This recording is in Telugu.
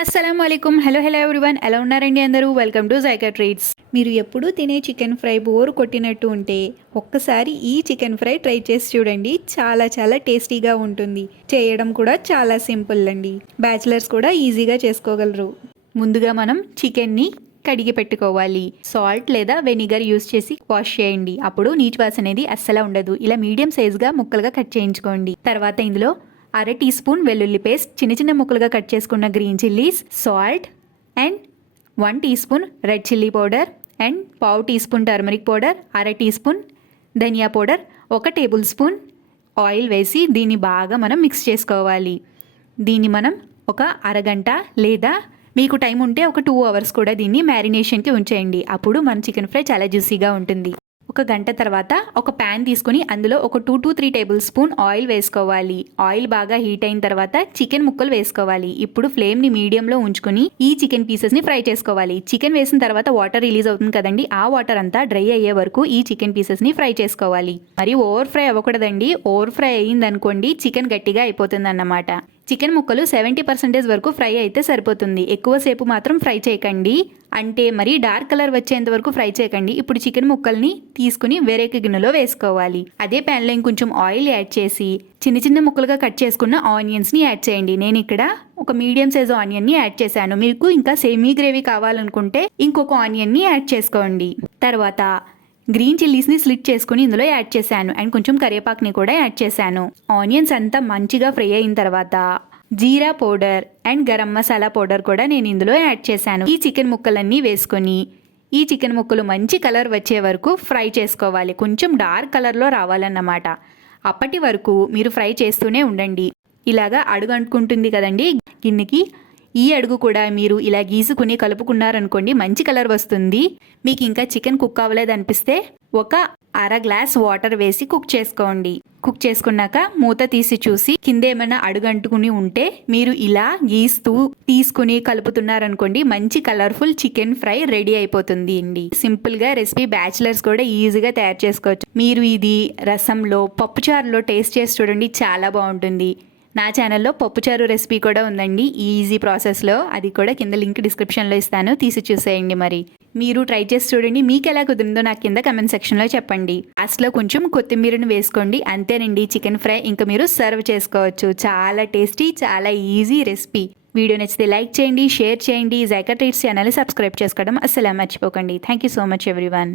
అస్సలాముఅలైకుం. హలో ఎవ్రీవన్, ఎలా ఉన్నారండి అందరూ? Welcome to JICA treats. మీరు ఎప్పుడూ తినే చికెన్ ఫ్రై బోర్ కొట్టినట్టు ఉంటే ఒక్కసారి ఈ చికెన్ ఫ్రై ట్రై చేసి చూడండి. చాలా టేస్టీగా ఉంటుంది. చేయడం కూడా చాలా సింపుల్ అండి. బ్యాచిలర్స్ కూడా ఈజీగా చేసుకోగలరు. ముందుగా మనం చికెన్ని కడిగి పెట్టుకోవాలి. సాల్ట్ లేదా వెనిగర్ యూస్ చేసి వాష్ చేయండి. అప్పుడు నీచు వాసన అనేది అస్సలు ఉండదు. ఇలా మీడియం సైజ్గా ముక్కలుగా కట్ చేయించుకోండి. తర్వాత ఇందులో అర టీ స్పూన్ వెల్లుల్లి పేస్ట్, చిన్న ముక్కలుగా కట్ చేసుకున్న green chillies, salt and 1 teaspoon red chilli powder and పావు టీ స్పూన్ టర్మరిక్ పౌడర్, అర teaspoon dhania powder, 1 tablespoon oil వేసి దీన్ని బాగా మనం మిక్స్ చేసుకోవాలి. దీన్ని మనం ఒక అరగంట లేదా మీకు టైం ఉంటే ఒక 2 అవర్స్ కూడా దీన్ని మ్యారినేషన్కి ఉంచేయండి. అప్పుడు మన చికెన్ ఫ్రై చాలా జ్యూసీగా ఉంటుంది. ఒక గంట తర్వాత ఒక ప్యాన్ తీసుకుని అందులో ఒక 2 to 3 టేబుల్ స్పూన్ ఆయిల్ వేసుకోవాలి. ఆయిల్ బాగా హీట్ అయిన తర్వాత చికెన్ ముక్కలు వేసుకోవాలి. ఇప్పుడు ఫ్లేమ్ని మీడియంలో ఉంచుకుని ఈ చికెన్ పీసెస్ని ఫ్రై చేసుకోవాలి. చికెన్ వేసిన తర్వాత వాటర్ రిలీజ్ అవుతుంది కదండి, ఆ వాటర్ అంతా డ్రై అయ్యే వరకు ఈ చికెన్ పీసెస్ని ఫ్రై చేసుకోవాలి. మరి ఓవర్ ఫ్రై అవ్వకూడదండి. ఓవర్ ఫ్రై అయ్యిందనుకోండి చికెన్ గట్టిగా అయిపోతుంది అన్నమాట. చికెన్ ముక్కలు 70% వరకు ఫ్రై అయితే సరిపోతుంది. ఎక్కువసేపు మాత్రం ఫ్రై చేయకండి. అంటే మరి డార్క్ కలర్ వచ్చేంత వరకు ఫ్రై చేయకండి. ఇప్పుడు చికెన్ ముక్కల్ని తీసుకుని వేరే గిన్నెలో వేసుకోవాలి. అదే ప్యాన్లో ఇంకొంచెం ఆయిల్ యాడ్ చేసి చిన్న ముక్కలుగా కట్ చేసుకున్న ఆనియన్స్ని యాడ్ చేయండి. నేను ఇక్కడ ఒక మీడియం సైజ్ ఆనియన్ని యాడ్ చేశాను. మీకు ఇంకా సెమీ గ్రేవీ కావాలనుకుంటే ఇంకొక ఆనియన్ని యాడ్ చేసుకోండి. తర్వాత గ్రీన్ చిల్లీస్ని స్లిట్ చేసుకుని ఇందులో యాడ్ చేశాను అండ్ కొంచెం కరివేపాకుని కూడా యాడ్ చేశాను. ఆనియన్స్ అంతా మంచిగా ఫ్రై అయిన తర్వాత జీరా powder and garam masala powder కూడా నేను ఇందులో యాడ్ చేశాను. ఈ చికెన్ ముక్కలన్నీ వేసుకొని ఈ చికెన్ ముక్కలు మంచి కలర్ వచ్చే వరకు ఫ్రై చేసుకోవాలి. కొంచెం డార్క్ కలర్లో రావాలన్నమాట. అప్పటి వరకు మీరు ఫ్రై చేస్తూనే ఉండండి. ఇలాగా అడుగు అంటుకుంటుంది కదండి గిన్నెకి, ఈ అడుగు కూడా మీరు ఇలా గీసుకుని కలుపుకున్నారనుకోండి మంచి కలర్ వస్తుంది. మీకు ఇంకా చికెన్ కుక్ అవ్వలేదనిపిస్తే ఒక అర గ్లాస్ వాటర్ వేసి కుక్ చేసుకోండి. కుక్ చేసుకున్నాక మూత తీసి చూసి కింద ఏమైనా అడుగంటుకుని ఉంటే మీరు ఇలా గీస్తూ తీసుకుని కలుపుతున్నారనుకోండి మంచి కలర్ఫుల్ చికెన్ ఫ్రై రెడీ అయిపోతుంది అండి. సింపుల్గా రెసిపీ బ్యాచిలర్స్ కూడా ఈజీగా తయారు చేసుకోవచ్చు. మీరు ఇది రసంలో, పప్పుచారులో టేస్ట్ చేసి చూడండి, చాలా బాగుంటుంది. నా ఛానల్లో పప్పుచారు రెసిపీ కూడా ఉందండి ఈజీ ప్రాసెస్లో. అది కూడా కింద లింక్ డిస్క్రిప్షన్లో ఇస్తాను, తీసి చూసేయండి. మరి మీరు ట్రై చేసి చూడండి. మీకు ఎలా కుదిరిందో నాకు కింద కమెంట్ సెక్షన్లో చెప్పండి. లాస్ట్లో కొంచెం కొత్తిమీరను వేసుకోండి. అంతేనండి, చికెన్ ఫ్రై ఇంకా మీరు సర్వ్ చేసుకోవచ్చు. చాలా టేస్టీ, చాలా ఈజీ రెసిపీ. వీడియో నచ్చితే లైక్ చేయండి, షేర్ చేయండి. జైకా ట్రీట్స్ ఛానల్ని సబ్స్క్రైబ్ చేసుకోవడం అస్సలు మర్చిపోకండి. Thank you so much everyone.